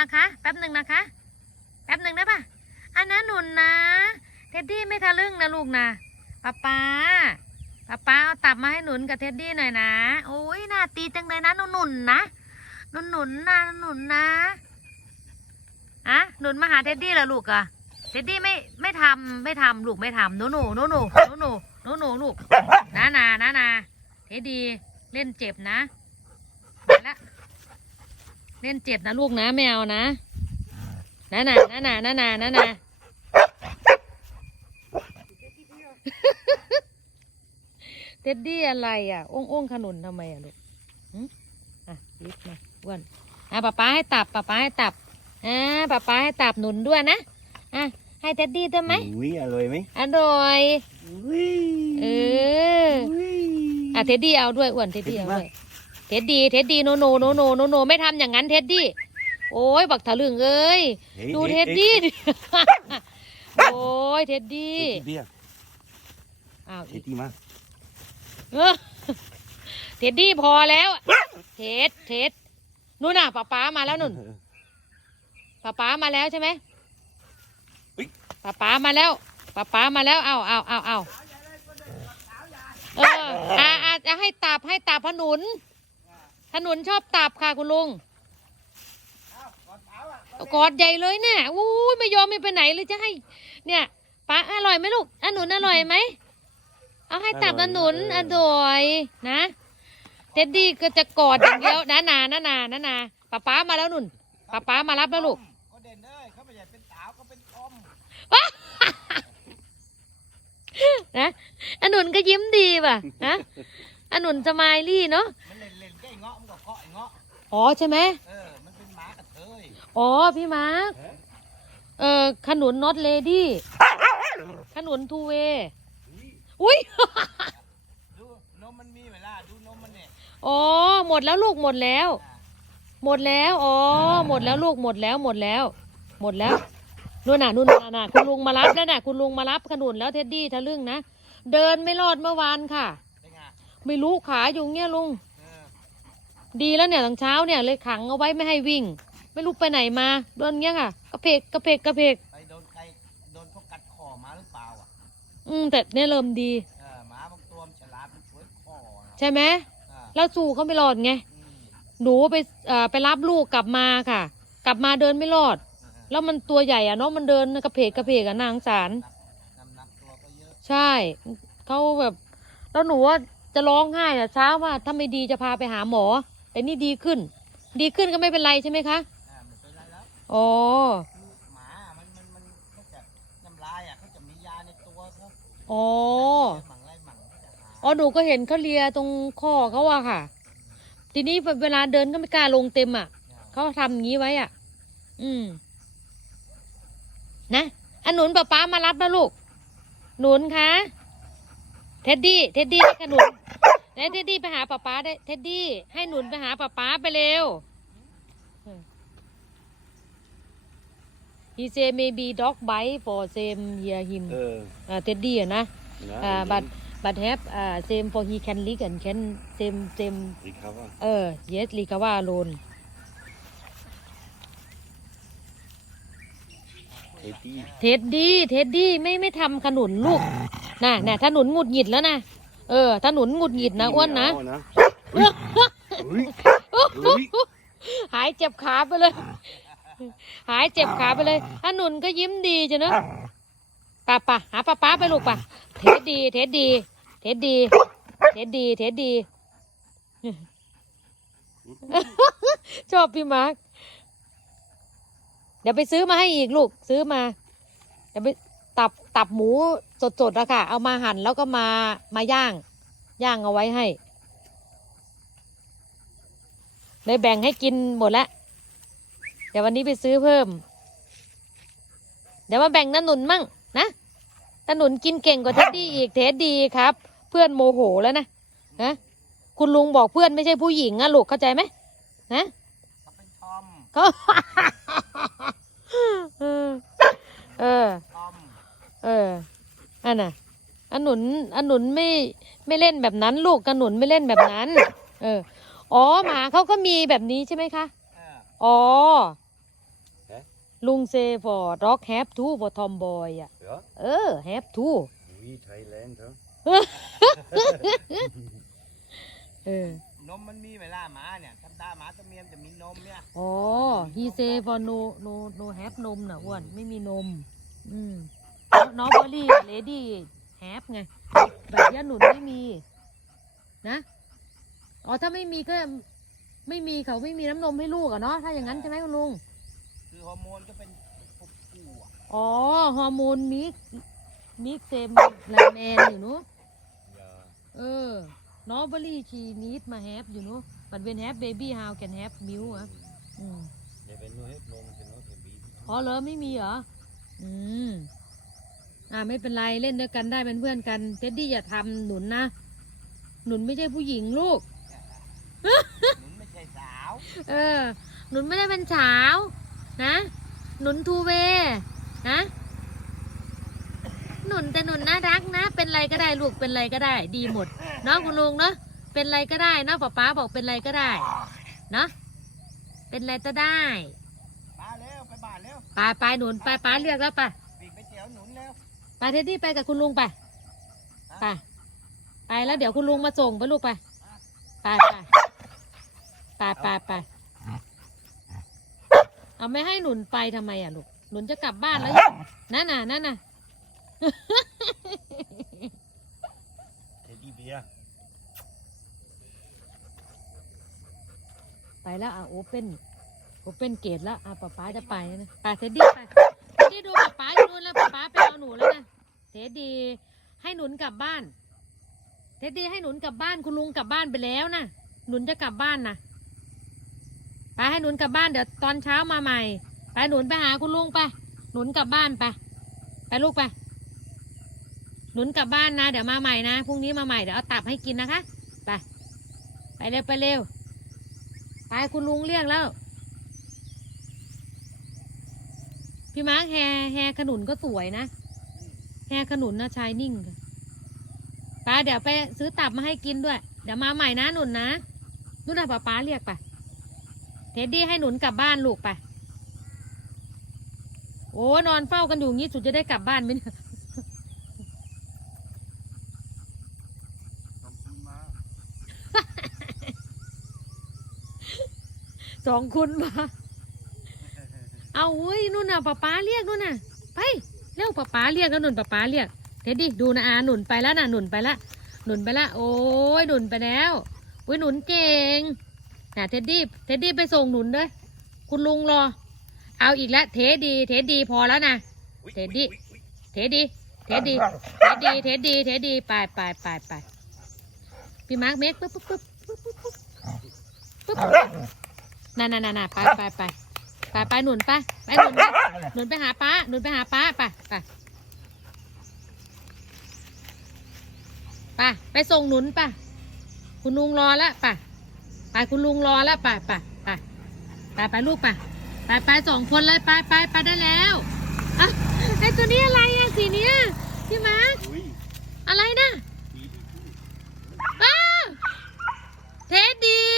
นะคะ แป๊บหนึ่งนะคะ แป๊บหนึ่งได้ปะอันนั้นหนุนนะ เท็ดดี้ไม่ทะลึ่งนะลูกนะป๊าป๊าป๊าป๊าเอาตับมาให้หนุนกับเท็ดดี้หน่อยนะโอ้ยน่าตีจังเลยนะหนุนหนุนนะหนุนหนุนนะหนุนนะอะหนุนมาหาเท็ดดี้เหรอลูกอะเท็ดดี้ไม่ไม่ทำไม่ทำลูกไม่ทำหนูหนูหนูหนูหนูหนูหนูหนูลูกนะนานะนาเท็ดดี้เล่นเจ็บนะ เล่นเจ็บนะลูกนะไม่เอานะนั่นน่ะนั่นน่ะนั่นน่ะนั่นน่ะเท็ดดี้อะไรอะโอ้งโอ้งขนุนทำไมอะลูกหึอะลิฟมาอ้วนอะป๊าป๊าให้ตับป๊าป๊าให้ตับอ่าป๊าป๊าให้ตับหนุนด้วยนะอะให้เท็ดดี้ด้วยไหมอุ้ยอร่อยไหมอร่อยอุ้ยเอออุ้ยอะเท็ดดี้เอาด้วยอ้วนเท็ดดี้เอาเท็ดดี้ด้วย เท็ดดี้เท็ดดี้โนโนโนโนโนโนไม่ทำอย่างนั้นเท็ดดี้โอ้ยบักถลึงเอ้ยฮ้ยดูอ๊ะเท็ดดี้อ๊ะดิโอ้ยเท็ดดี้เท็ดดี้เบียร์อ้าวเท็อีดกดี้มาเออเท็ดดี้พอแล้วเท็ดเท็ดนู่นน่ะป๊าป๊ามาแล้วนุ่นป๊าป๊ามาแล้วใช่ไหมป๊าป๊ามาแล้วป๊าป๊ามาแล้วเอาเอาเอาเอาเอออ่าอ่าจะให้ตับให้ตับขนุน ขนุนชอบตับค่ะคุณลุงกอดใหญ่เลยเนี่ยอู้ยไม่ยอมไม่ไปไหนเลยจะให้ เนี่ยป้าอร่อยไหมลูกอันหนุนอร่อยไหมเอาให้ตับอันหนุนอร่อยนะเท็ดดี้ก็จะกอดอย่างเดียวนะนานะนานะนาป้าป๊ามาแล้วนุ่นป้าป๊ามารับแล้วลูกก็เด่นเลยเขาไม่ใช่เป็นสาวเขาเป็นอมนะอันหนุนก็ยิ้มดีว่ะนะอันหนุนสมายลี่เนาะมัน เล่นเล่นๆใกล้เงาะมันก็เกาะไอ้เงาะอ๋อใช่ไหมเออมันเป็นหมากระเทยอ๋อพี่มาร์คเออขนุนน็อตเลดี้ขนุนทูเวอุ้ย ดูนมมันมีเวลาดูนมมันเนี่ยอ๋อหมดแล้วลูกหมดแล้ว หมดแล้วอ๋อหมดแล้วลูกหมดแล้วหมดแล้ว หมดแล้วนู่นน่ะนู่นน่ะน่ะคุณลุงมารับนั่นน่ะคุณลุงมารับขนุนแล้วเท็ดดี้ทะลึ่งนะเดินไม่รอดเมื่อวานค่ะ เป็นไงไม่รู้ขาอยู่เงี้ยลุงเออ ดีแล้วเนี่ยตอนเช้าเนี่ยเลยขังเอาไว้ไม่ให้วิ่ง ไม่รู้ไปไหนมาโดนเงี้ยค่ะ กระเพกกระเพกกระเพกไปโดนใครโดนพวกกัดคอมาหรือเปล่าอะอืมแต่เนี่ยเริ่มดีเออหมาบางตัวมันฉลาดมันช่วยคอนะใช่ไหมอ่าแล้วสู่เขาไม่รอดไงอืมหนูไปเอ่อไปรับลูกกลับมาค่ะ กลับมาเดินไม่รอดเออแล้วมันตัวใหญ่อะเนาะมันเดินกระเพกกระเพกอะนางสาร น้ำหนักตัวก็เยอะใช่เขาแบบ แล้วหนูว่าจะร้องไห้อะเช้าว่าถ้าไม่ดีจะพาไปหาหมอ แต่นี่ดีขึ้น ดีขึ้นก็ไม่เป็นไรใช่ไหมคะอ่าไม่เป็นไรแล้วอ๋อคือหมามันมันมันเขาจะน้ำลายอะเขาจะมียาในตัวเขาอ๋อหมั่งไรหมั่งเขาจะหาอ๋อหนูก็เห็นเขาเลียตรงข้อเขาอะค่ะ ทีนี้เวลาเดินก็ไม่กล้าลงเต็มอะเขาทำอย่างนี้ไว้อะอืม นะอันหนุนป้าป๊ามารับแล้วลูก หนุนคะเท็ดดี้เท็ดดี้ให้ขนุนไหน เท็ดดี้ไปหาป้าป๊าได้เท็ดดี้ให้หนุนไปหาป้าป๊าไปเร็ว He say maybe dog bite for same hear him เออ uh, Teddy อะนะนะอ่า but but have อ่า same for he can lick and can same same รีคาว่าเออ yes ลีกาว่า alone เท็ดดี้เท็ดดี้ เท็ดดี้ไม่ไม่ทำขนุนลูก น่ะน่ะถ้าหนุนหงุดหงิดแล้วนะ เออ ถ้าหนุนหงุดหงิดนะอ้วนนะไม่เอาเฮ้ยเฮ้ยเฮ้ยหายเจ็บขาไปเลย หายเจ็บขาไปเลยถ้าหนุนก็ยิ้มดีจ้ะเนอะป่ะป่ะหาป้าป้าไปลูกป่ะ เท็ดดี เท็ดดี เท็ดดี เท็ดดี เท็ดดี ชอบพี่มาร์คเดี๋ยวไปซื้อมาให้อีกลูก ซื้อมา เดี๋ยวไป ตับตับหมูสดๆอะค่ะ เอามาหั่นแล้วก็มามาย่าง ย่างเอาไว้ให้เลยแบ่งให้กินหมดแล้วเดี๋ยววันนี้ไปซื้อเพิ่ม เดี๋ยวมาแบ่งน้าหนุนมั่งนะตาหนุนกินเก่งกว่าเท็ดดี้อีกเท็ดดีครับ เพื่อนโมโหแล้วนะนะคุณลุงบอกเพื่อนไม่ใช่ผู้หญิงอะลูกเข้าใจไหมนะเขาเป็นทอมเขาเออ เออทอมเออ อันน่ะ อันหนุน อันหนุนไม่ไม่เล่นแบบนั้น ลูกอันหนุนไม่เล่นแบบนั้น เออ อ๋อหมาเขาก็มีแบบนี้ใช่ไหมคะเอออ๋อ ลุงเซ for dog have to for tomboy อะ Ja, เออ have to we Thailand, huh? เออ นมมันมีเวลาหมาเนี่ยธรรมดาหมาตัวเมียมันจะมีนมเนี่ยอ๋อ he say for no no no have นมนะอ้วน ไม่มีนม อืม น้องบอลลี่เลดี้แฮปไงแบบย่าหนุนไม่มีนะอ๋อถ้าไม่มีก็ไม่มีเขาไม่มีน้ำนมให้ลูกอะเนาะถ้าอย่างนั้นใช่ไหมคุณลุงคือฮอร์โมนก็เป็นปุ๊บกูอะอ๋อฮอร์โมนมิกมิกเซมไลแมนอยู่เนู้ Ja. เออน้องบอลลี่ชีนิดมาแฮปอยู่เนู้บัดเวนแฮปเบบี้ฮาวแคนแฮปมิวอะอืม Jeg vil nu helt nogen til noget til bil. อ๋อเหรอไม่มีเหรออืม อ่าไม่เป็นไรเล่นด้วยกันได้เป็นเพื่อนกันเท็ดดี้อย่าทำหนุนนะ หนุนไม่ใช่ผู้หญิงลูก หนุนไม่ใช่สาว เออ หนุนไม่ได้เป็นสาวนะ หนุนทูเวนะ หนุนแต่หนุนน่ารักนะ เป็นไรก็ได้ลูกเป็นไรก็ได้ ดีหมดเนาะคุณลุงเนาะเป็นไรก็ได้นะป๊าป๊าบอกเป็นไรก็ได้เนาะเป็นไรก็ได้มาเร็วไปบ้านเร็วไปไปหนุนไปป้าเรียกแล้วไปวิ่ เท็ดดี้ไปกับคุณลุงไปไปไปแล้วเดี๋ยวคุณลุงมาส่งไปลูกไปไปไปไปไปไปเอาไม่ให้หนุนไปทำไมอะลูกหนุนจะกลับบ้านแล้วนั่นน่ะนั่นน่ะ Teddy bear. ไปแล้วอะโอเปนโอเปนเกตแล้วอะป๊าป๊าจะไปแล้วนะไปเท็ดดี้ไปเท็ดดี้ดูป๊าป๊าอยู่นู่นแล้วป๊าป๊าไปเอาหนูแล้วนะเท็ดดี้ ให้หนุนกลับบ้าน เท็ดดี้ให้หนุนกลับบ้านคุณลุงกลับบ้านไปแล้วนะหนุนจะกลับบ้านนะไปให้หนุนกลับบ้านเดี๋ยวตอนเช้ามาใหม่ ไปหนุนไปหาคุณลุงไป หนุนกลับบ้านไปไปลูกไป หนุนกลับบ้านนะเดี๋ยวมาใหม่นะพรุ่งนี้มาใหม่เดี๋ยวเอาตับให้กินนะคะไปไปเร็วไปเร็วไปคุณลุงเรียกแล้วพี่มาร์คแฮแฮขนุนก็สวยนะ แฮขนุนนะชายนิ่งค่ะป้าเดี๋ยวไปซื้อตับมาให้กินด้วย เดี๋ยวมาใหม่นะหนุนนะนู่นนะป้าป้าเรียกไปเท็ดดี้ให้หนุนกลับบ้านลูกไปโอ้นอนเฝ้ากันอยู่งี้สุดจะได้กลับบ้านไหมเนี่ยสองคุณมา เอาเว้ยนู่นน่ะป๊าป๊าเรียกนู่นน่ะ ไป เร็วป๊าป๊าเรียกแล้วหนุนป๊าป๊าเรียกเท็ดดี้ดูนะอาหนุนไปแล้วนะหนุนไปละหนุนไปละโอ้ยหนุนไปแล้วอุ้ยหนุนเก่งนะเท็ดดี้เท็ดดี้ไปส่งหนุนด้วยคุณลุงรอ เอาอีกแล้วเท็ดดี้เท็ดดี้พอแล้วนะ Ui, Teddy. ui, ui, ui. เท็ดดี้เท็ดดี้เท็ดดี้เท็ดดี้เท็ดดี้ไปไปไปไปพี่มาร์คเมกปุ๊บปุ๊บปุ๊บปุ๊บปุ๊บปุ๊บปุ๊บนั่นนั่นนั่นไปไปไป ไปไปหนุนไปไปหนุนไปหนุนไปหาป้าหนุนไปหาป้าไปไปไปไปส่งหนุนไปคุณลุงรอแล้วไปไปคุณลุงรอแล้วไปไปไปไปไปลูกไปไปไปสองคนเลยไปไปไปได้แล้วอะไอตัวนี้อะไรอะสีเนี้ยพี่มาร์คอะไรนะอ้าเทสดี